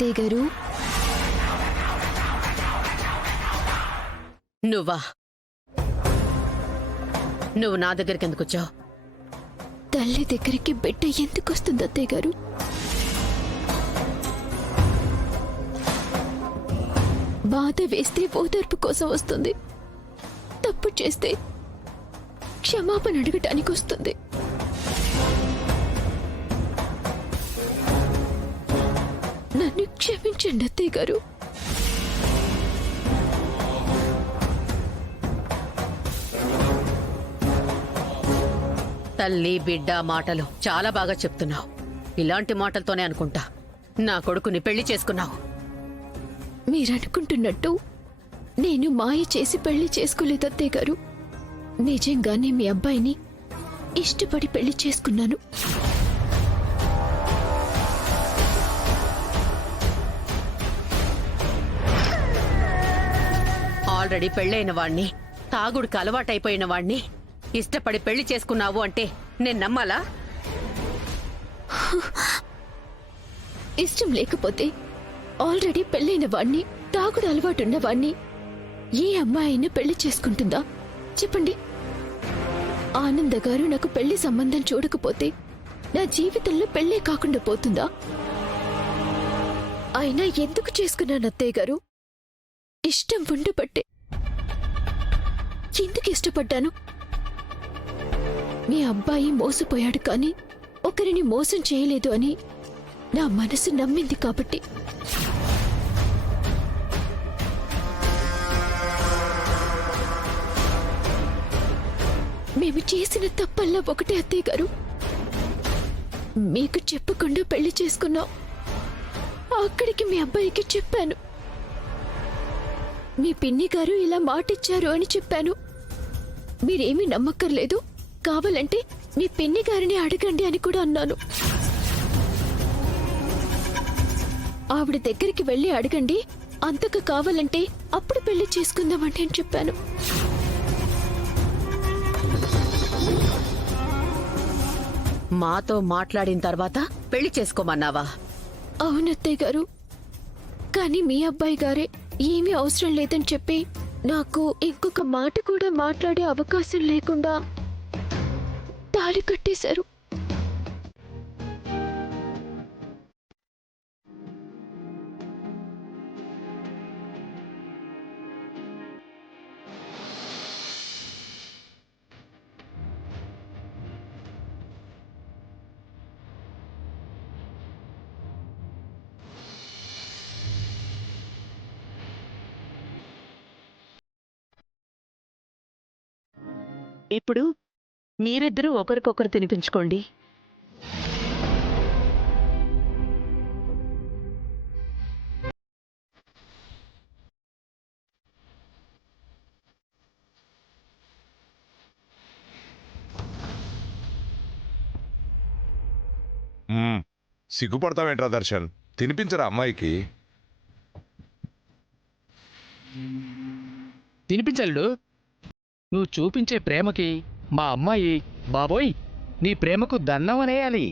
అత్తయ్య గారు. నువ్వు నా దగ్గరికి ఎందుకు వచ్చావు? తల్లి దగ్గరికి బిడ్డ ఎందుకు వస్తుంది అత్తయ్య గారు? బాధ వేస్తే ఓదార్పు కోసం వస్తుంది, తప్పు చేస్తే క్షమాపణ అడగటానికి వస్తుంది. నన్ను క్షమించండి అత్తయ్య గారు. తల్లి బిడ్డ మాటలు చాలా బాగా చెప్తున్నావు. ఇలాంటి మాటలతోనే అనుకుంటా నా కొడుకుని పెళ్లి చేసుకున్నావు. మీరనుకుంటున్నట్టు నేను మాయ చేసి పెళ్లి చేసుకోలేదు అత్తయ్య గారు. నిజంగానే మీ అబ్బాయిని ఇష్టపడి పెళ్లి చేసుకున్నాను. ఆల్రెడీ పెళ్ళైన వాణ్ణి, తాగుడికి అలవాటైపోయిన వాణ్ణి ఇష్టపడి పెళ్లి చేసుకున్నావు అంటే నేను నమ్మాలా? ఇష్టం లేకపోతే ఆల్రెడీ పెళ్ళైన వాణ్ణి, తాగుడు అలవాటున్న వాణ్ణి ఏ అమ్మాయిని పెళ్లి చేసుకుంటుందా చెప్పండి? ఆనంద గారు నాకు పెళ్లి సంబంధం చూడకపోతే నా జీవితంలో పెళ్లే కాకుండా పోతుందా? అయినా ఎందుకు చేసుకున్నాను అత్తయ్య గారు? ఇష్టం ఉండబట్టే. ఎందుకు ఇష్టపడ్డాను? మీ అబ్బాయి మోసపోయాడు కానీ ఒకరిని మోసం చేయలేదు అని నా మనసు నమ్మింది కాబట్టి. మేము చేసిన తప్పల్లా ఒకటే అత్తయ్య గారు. మీకు చెప్పకుండా పెళ్లి చేసుకున్నాం. అక్కడికి మీ అబ్బాయికి చెప్పాను. మీ పిన్ని గారు ఇలా మాటిచ్చారు అని చెప్పాను. మీరేమీ నమ్మక్కర్లేదు, కావాలంటే మీ పిన్ని గారిని అడగండి అని కూడా అన్నాను. ఆవిడ దగ్గరికి వెళ్ళి అడగండి, అంతకు కావాలంటే అప్పుడు పెళ్లి చేసుకుందామంటే అని చెప్పాను. మాతో మాట్లాడిన తర్వాత పెళ్లి చేసుకోమన్నావా? అవునత్తయ్య గారు, కానీ మీ అబ్బాయి గారే ఏమీ అవసరం లేదని చెప్పి నాకు ఇంకొక మాట కూడా మాట్లాడే అవకాశం లేకుండా తాళి కట్టేశారు. ఇప్పుడు మీరిద్దరూ ఒకరికొకరు తినిపించుకోండి. సిగ్గుపడతావేంట్రా దర్శన్? తినిపించరా అమ్మాయికి? తినిపించల్డు. నువ్వు చూపించే ప్రేమకి మా అమ్మాయి బాబోయ్ నీ ప్రేమకు దండం అనేయాలి.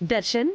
దర్శన్,